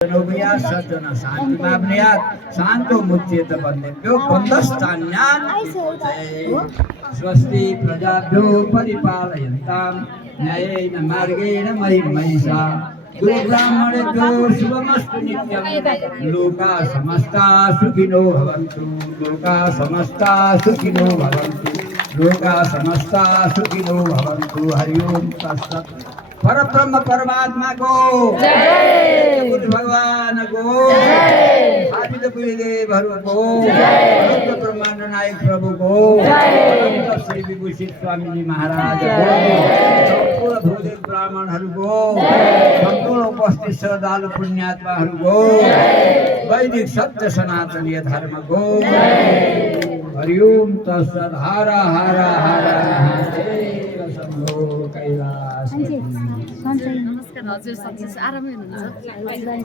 सज्जन शान्तिमाप्नुयात् शान्तो मुच्येत बन्धेभ्यो बन्धस्तान्यान् स्वस्ति प्रजाभ्यो परिपालयन्तां न्यायेन मार्गेण मयि महिषा गोब्राह्मणेभ्यो शुभमस्तु नित्यं लोका समस्ता सुखिनो भवन्तु लोका समस्ता सुखिनो भवन्तु लोका समस्ता सुखिनो भवन्तु हरि ओम तत्सत् परब्रह्म परमात्मा को जय बुद्ध भगवान को जय आदित्य गुरुदेवहरु को जय ब्रह्मांड नायक प्रभु को जय श्री विभूषित स्वामी जी महाराज को संपूर्ण भूदेव ब्राह्मणहरु को संपूर्ण उपस्थित श्रद्धालु पुण्यात्माहरु को वैदिक सत्य सनातनीय धर्म को हरि ओम तत्सत् हर हर हर महादेव शंभो कैलास। नमस्कार हजुर, सन्चै आरामै हुनुहुन्छ?